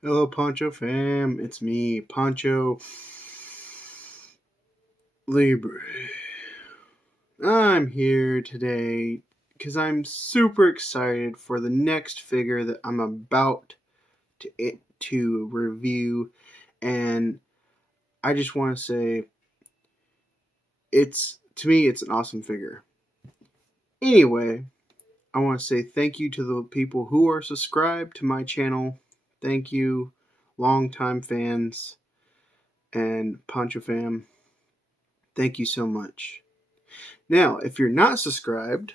Hello, Poncho fam. It's me, Poncho Libre. I'm here today because I'm super excited for the next figure that I'm about to review, and I just want to say it's an awesome figure. Anyway, I want to say thank you to the people who are subscribed to my channel. Thank you, longtime fans and Poncho fam. Thank you so much. Now, if you're not subscribed,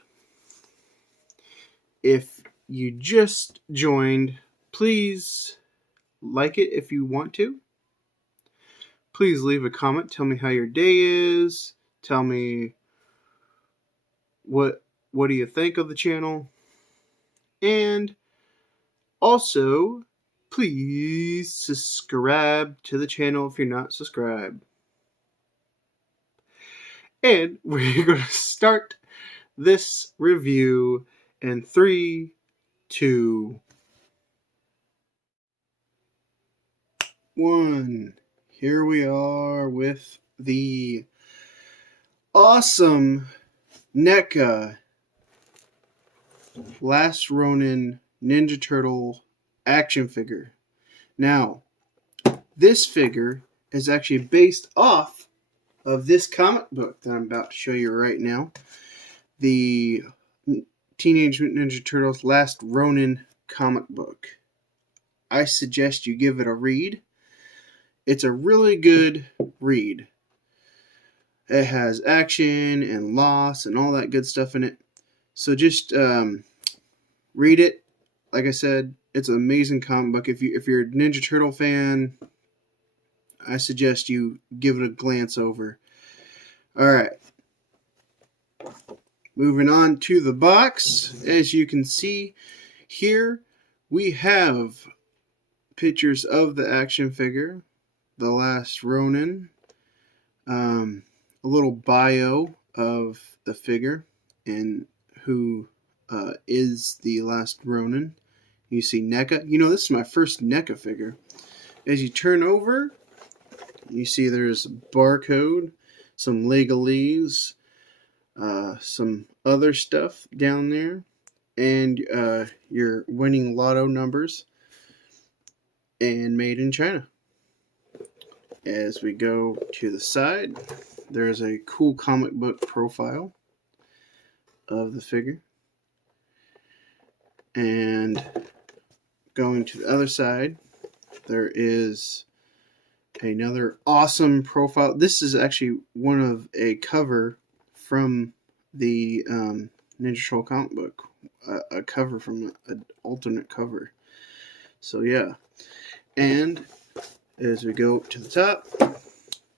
if you just joined, please like it if you want to. Please leave a comment. Tell me how your day is. Tell me what do you think of the channel. And also, please subscribe to the channel if you're not subscribed. And we're going to start this review in 3, 2, 1. Here we are with the awesome NECA Last Ronin Ninja Turtle action figure. Now, this figure is actually based off of this comic book that I'm about to show you right now. The Teenage Mutant Ninja Turtles Last Ronin comic book. I suggest you give it a read. It's a really good read. It has action and loss and all that good stuff in it. So just read it. Like I said, it's an amazing comic book. If you're a Ninja Turtle fan, I suggest you give it a glance over. All right. Moving on to the box. As you can see here, we have pictures of the action figure, The Last Ronin, a little bio of the figure and who is the Last Ronin. You see NECA. You know, this is my first NECA figure. As you turn over, you see there's a barcode, some legalese, some other stuff down there, and your winning lotto numbers, and made in China. As we go to the side, there's a cool comic book profile of the figure. And going to the other side, there is another awesome profile. This is actually one of a cover from the Ninja Turtle comic book. A cover from an alternate cover. So yeah. And as we go to the top,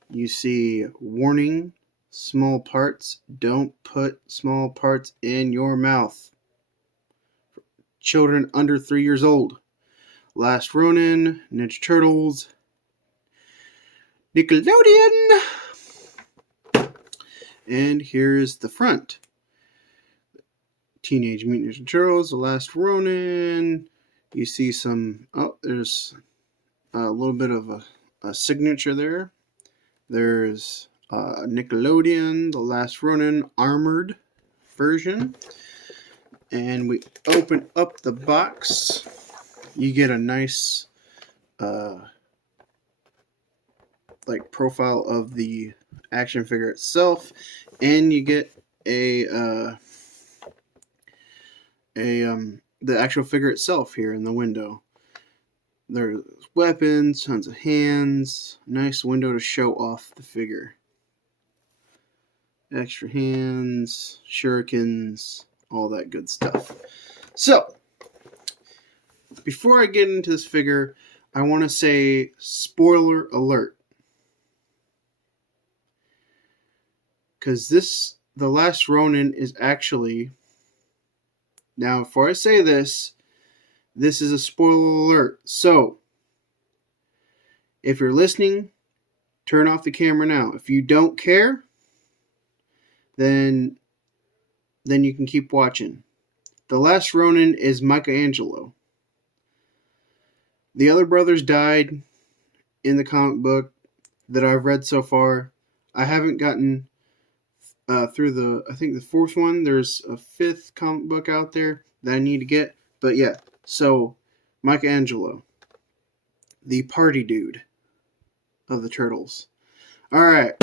you see warning, small parts. Don't put small parts in your mouth. Children under 3 years old. Last Ronin, Ninja Turtles, Nickelodeon. And here's the front. Teenage Mutant Ninja Turtles, The Last Ronin. You see some, there's a little bit of a signature there. There's Nickelodeon, The Last Ronin armored version. And we open up the box. You get a nice like profile of the action figure itself, and you get the actual figure itself here in the window. There's weapons, tons of hands, nice window to show off the figure. Extra hands, shurikens, all that good stuff. So, before I get into this figure, I want to say spoiler alert. Because The Last Ronin is actually, now before I say this is a spoiler alert. So, if you're listening, turn off the camera now. If you don't care, then you can keep watching. The Last Ronin is Michelangelo. The other brothers died in the comic book that I've read so far. I haven't gotten through I think the fourth one. There's a fifth comic book out there that I need to get. But yeah, so Michelangelo, the party dude of the Turtles. Alright,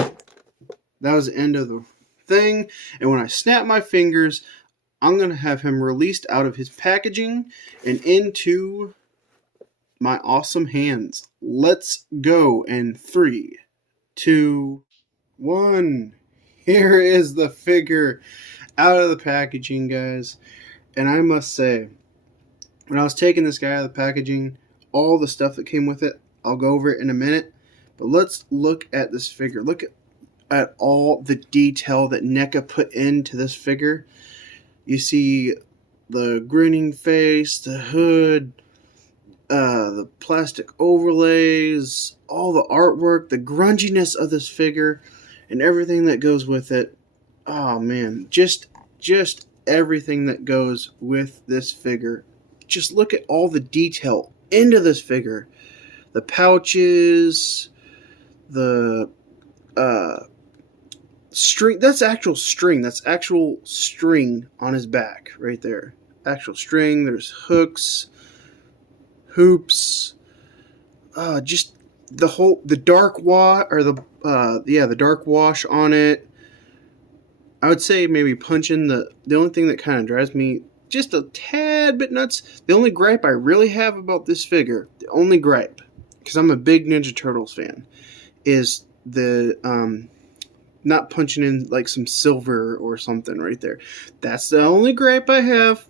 that was the end of the thing. And when I snap my fingers, I'm going to have him released out of his packaging and into my awesome hands. Let's go. And 3, 2, 1. Here is the figure out of the packaging, guys. And I must say, when I was taking this guy out of the packaging, all the stuff that came with it, I'll go over it in a minute. But let's look at this figure. Look at all the detail that NECA put into this figure. You see the grinning face, the hood, the plastic overlays, all the artwork, the grunginess of this figure, and everything that goes with it. Oh man, just everything that goes with this figure. Just look at all the detail into this figure. The pouches, the string. That's actual string. That's actual string on his back right there. Actual string. There's hooks, hoops. Just the dark wash or the dark wash on it. I would say maybe punching the only thing that kind of drives me just a tad bit nuts. The only gripe I really have about this figure, the only gripe, because I'm a big Ninja Turtles fan, is the not punching in like some silver or something right there. That's the only gripe I have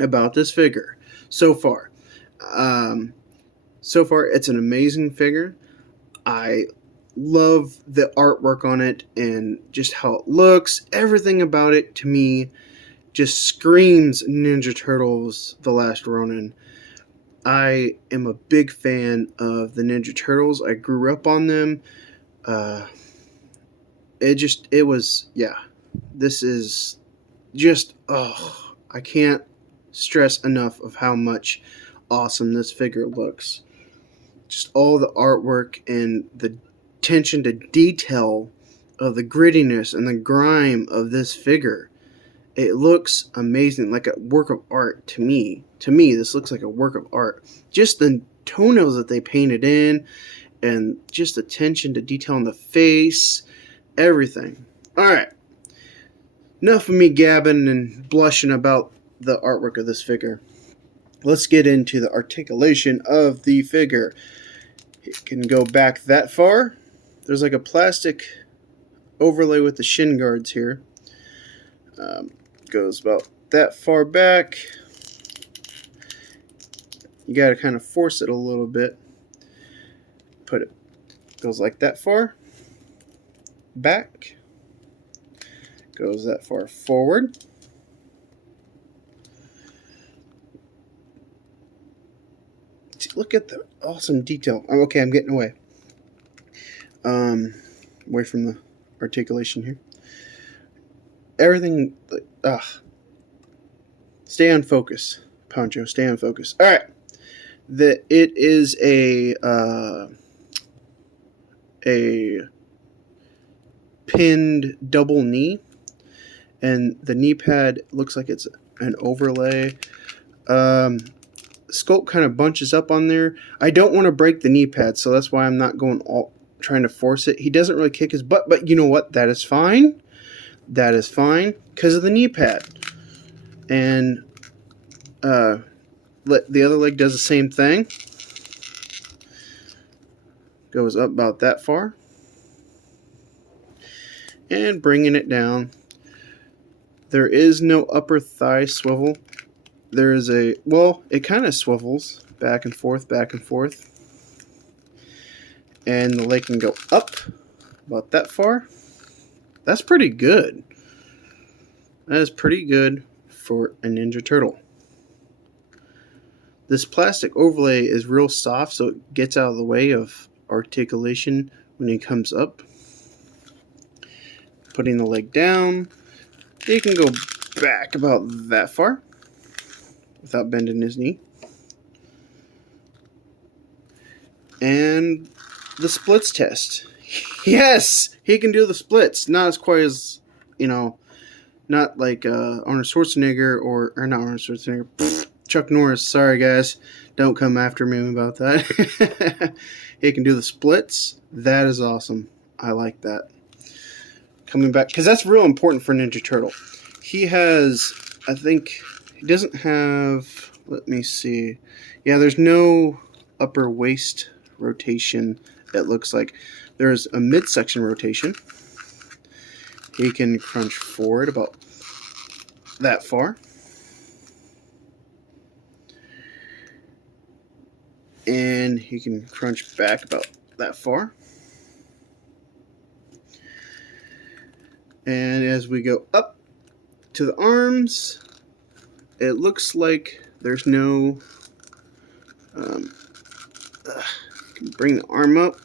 about this figure so far. So far, it's an amazing figure. I love the artwork on it and just how it looks. Everything about it, to me, just screams Ninja Turtles: The Last Ronin. I am a big fan of the Ninja Turtles. I grew up on them. This is just, I can't stress enough of how much awesome this figure looks. Just all the artwork and the attention to detail of the grittiness and the grime of this figure. It looks amazing, like a work of art to me. To me, this looks like a work of art. Just the toenails that they painted in, and just attention to detail on the face, everything. Alright, enough of me gabbing and blushing about the artwork of this figure. Let's get into the articulation of the figure. It can go back that far. There's like a plastic overlay with the shin guards here. Goes about that far back. You got to kind of force it a little bit. Goes like that far back. Goes that far forward. Look at the awesome detail. Oh, okay, I'm getting away. Away from the articulation here. Everything, stay on focus, Poncho. Stay on focus. All right. It is a pinned double knee, and the knee pad looks like it's an overlay. Sculpt kind of bunches up on there. I don't want to break the knee pad, so that's why I'm not trying to force it. He doesn't really kick his butt, but you know what? That is fine. That is fine because of the knee pad. And the other leg does the same thing. Goes up about that far. And bringing it down. There is no upper thigh swivel. There is it kind of swivels back and forth, back and forth. And the leg can go up about that far. That's pretty good. That is pretty good for a Ninja Turtle. This plastic overlay is real soft, so it gets out of the way of articulation when he comes up. Putting the leg down, he can go back about that far without bending his knee. And the splits test. Yes, he can do the splits. Not as quite as, you know, not like Arnold Schwarzenegger or not Arnold Schwarzenegger. Pfft, Chuck Norris. Sorry, guys. Don't come after me about that. He can do the splits. That is awesome. I like that. Coming back, because that's real important for Ninja Turtle. He has, I think, he doesn't have, let me see. Yeah, there's no upper waist rotation, it looks like. There's a midsection rotation. He can crunch forward about that far. And he can crunch back about that far. And as we go up to the arms, it looks like there's no... bring the arm up.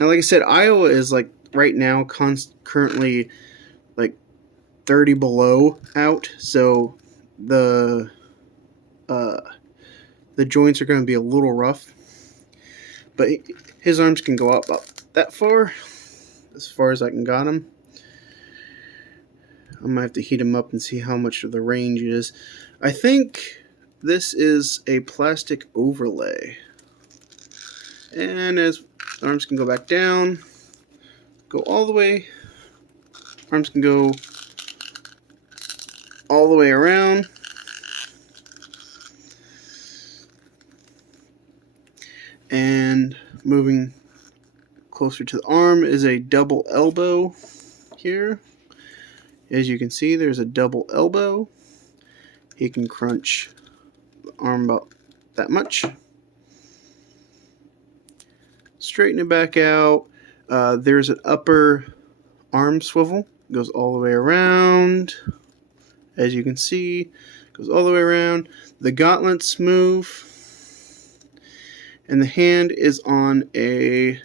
Now, like I said, Iowa is like right now currently like 30 below out, so the joints are going to be a little rough. But his arms can go up about that far, as far as I can got him. I might have to heat him up and see how much of the range is. I think this is a plastic overlay. And as arms can go back down, go all the way. Arms can go all the way around. And moving closer to the arm is a double elbow here. As you can see, there's a double elbow. He can crunch the arm about that much. Straighten it back out. There's an upper arm swivel. Goes all the way around. As you can see, goes all the way around. The gauntlets move. And the hand is on a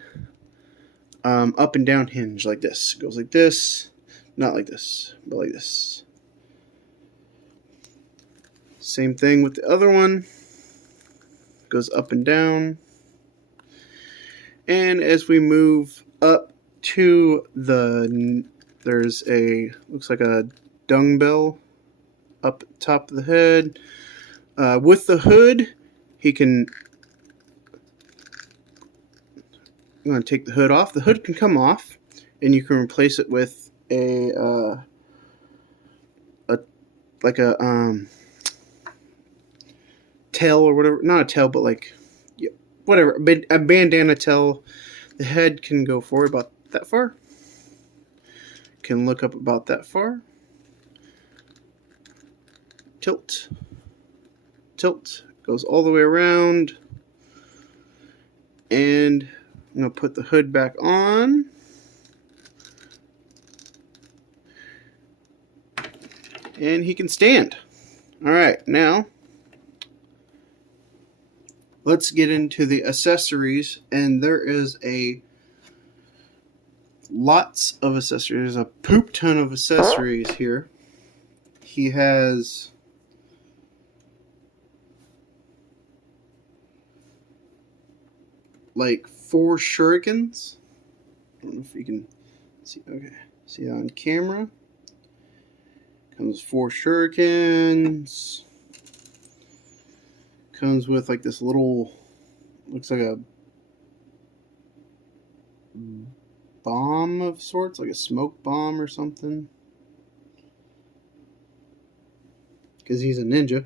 up and down hinge like this. It goes like this. Not like this, but like this. Same thing with the other one. Goes up and down. And as we move up to the, there's a, looks like a dung bell up top of the head. With the hood, he can, I'm going to take the hood off. The hood can come off, and you can replace it with a tail or whatever. Not a tail, but like, yeah, whatever. A bandana tail. The head can go forward about that far. Can look up about that far. Tilt. Tilt. Goes all the way around. And I'm going to put the hood back on. And he can stand. Alright, now let's get into the accessories. And there is lots of accessories. There's a poop ton of accessories here. He has like 4 shurikens. I don't know if you can see. Okay, see that on camera. Comes 4 shurikens. Comes with like this little, looks like a bomb of sorts, like a smoke bomb or something. Because he's a ninja.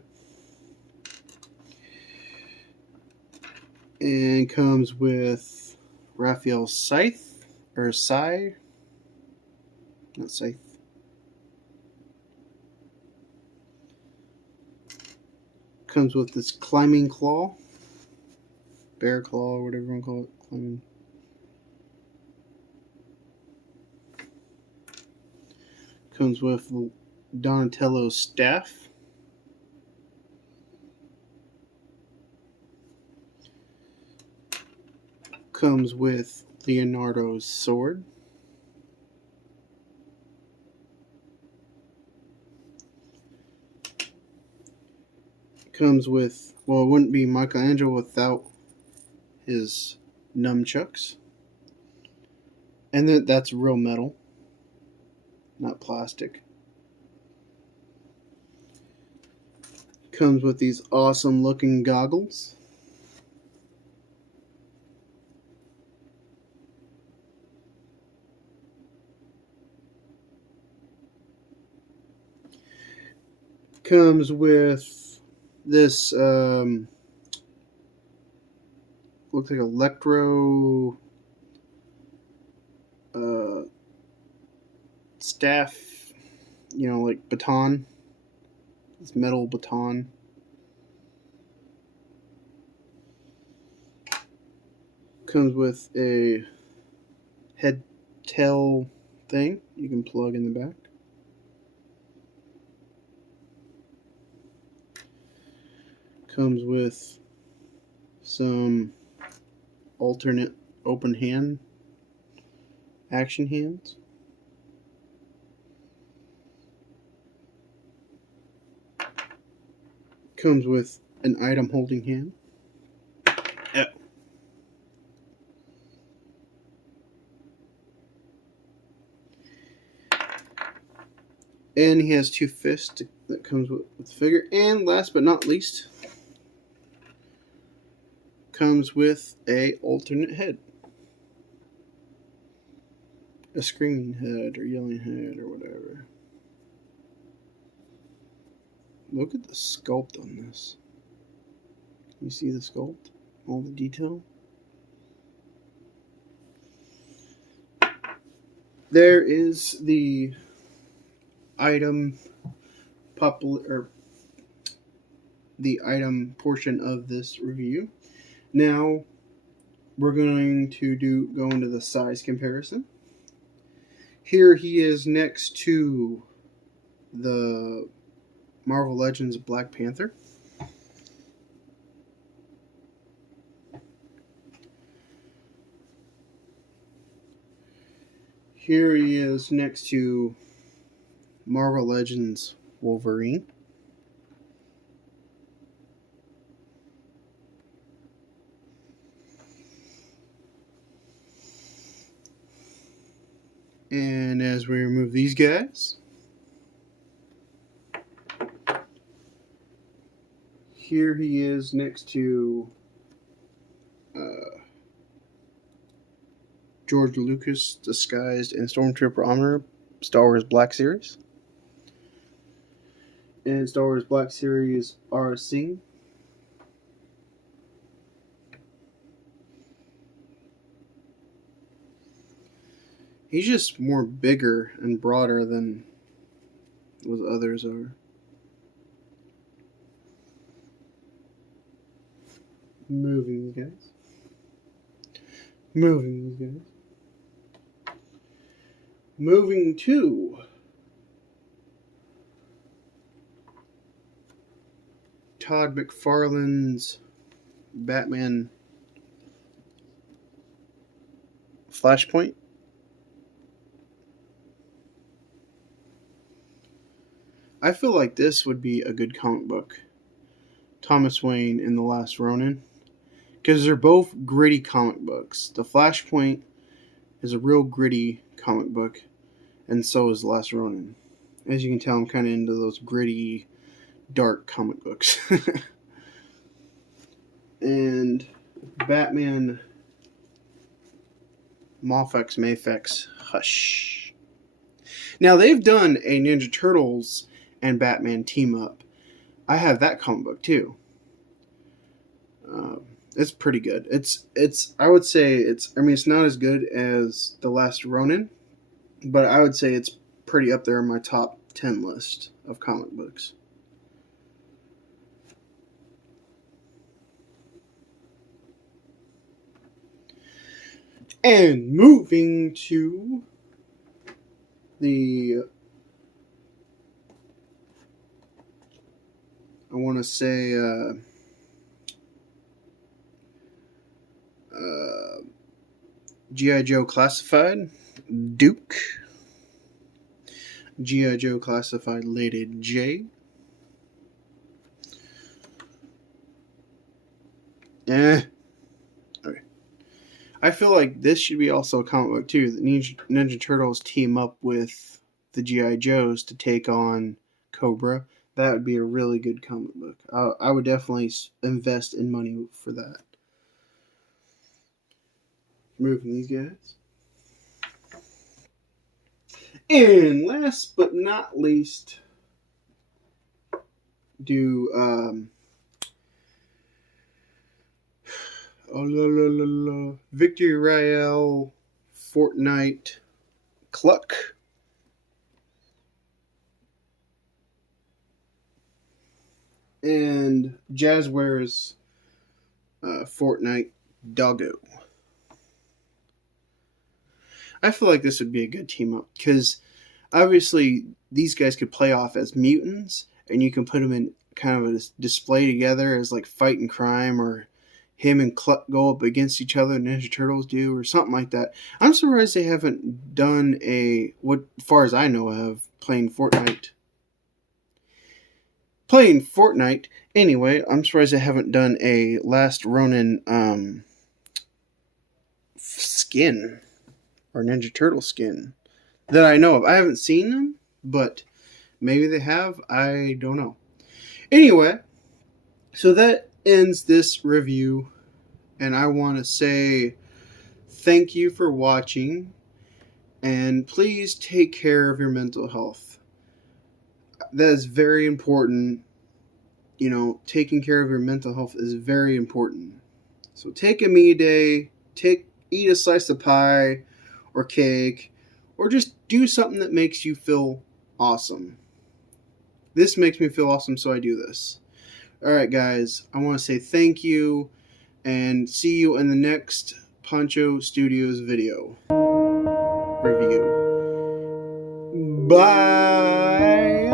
And comes with Raphael's scythe, or scythe, not scythe. Comes with this climbing claw, bear claw, or whatever you want to call it, climbing. Comes with Donatello's staff. Comes with Leonardo's sword. Comes with, well, it wouldn't be Michelangelo without his nunchucks. And then that's real metal, not plastic. Comes with these awesome looking goggles. Comes with this looks like electro staff, you know, like baton. This metal baton. Comes with a head tail thing you can plug in the back. Comes with some alternate open hand action hands. Comes with an item holding hand. And he has two fists that comes with the figure. And last but not least, comes with a alternate head. A screaming head or yelling head or whatever. Look at the sculpt on this. You see the sculpt? All the detail? There is the item the item portion of this review. Now we're going to go into the size comparison. Here he is next to the Marvel Legends Black Panther. Here he is next to Marvel Legends Wolverine. And as we remove these guys, here he is next to George Lucas disguised in Stormtrooper armor, Star Wars Black Series. And Star Wars Black Series RC. He's just more bigger and broader than what others are. Moving these guys. Moving to Todd McFarlane's Batman Flashpoint. I feel like this would be a good comic book. Thomas Wayne and The Last Ronin. Because they're both gritty comic books. The Flashpoint is a real gritty comic book. And so is The Last Ronin. As you can tell, I'm kind of into those gritty, dark comic books. And Batman Mafex Hush. Now, they've done a Ninja Turtles and Batman team up. I have that comic book too. It's pretty good. I would say it's not as good as The Last Ronin, but I would say it's pretty up there in my top 10 list of comic books. And moving to the, I want to say, G.I. Joe Classified, Duke. G.I. Joe Classified Lady J. Okay. I feel like this should be also a comic book too. The Ninja Turtles team up with the G.I. Joes to take on Cobra. That would be a really good comic book. I would definitely invest in money for that. Moving these guys. And last but not least, do Victory Royale Fortnite Cluck. And Jazzware's Fortnite Doggo. I feel like this would be a good team up because obviously these guys could play off as mutants, and you can put them in kind of a display together as like fighting crime, or him and Cluck go up against each other, Ninja Turtles do, or something like that. I'm surprised they haven't done what far as I know of, playing Fortnite. Anyway, I'm surprised they haven't done a Last Ronin skin, or Ninja Turtle skin, that I know of. I haven't seen them, but maybe they have. I don't know. Anyway, so that ends this review, and I want to say thank you for watching, and please take care of your mental health. That is very important. You know, taking care of your mental health is very important. So take a me day, eat a slice of pie or cake, or just do something that makes you feel awesome. This makes me feel awesome, so I do this. Alright guys, I want to say thank you, and see you in the next Poncho Studios video review. Bye!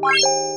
Bye.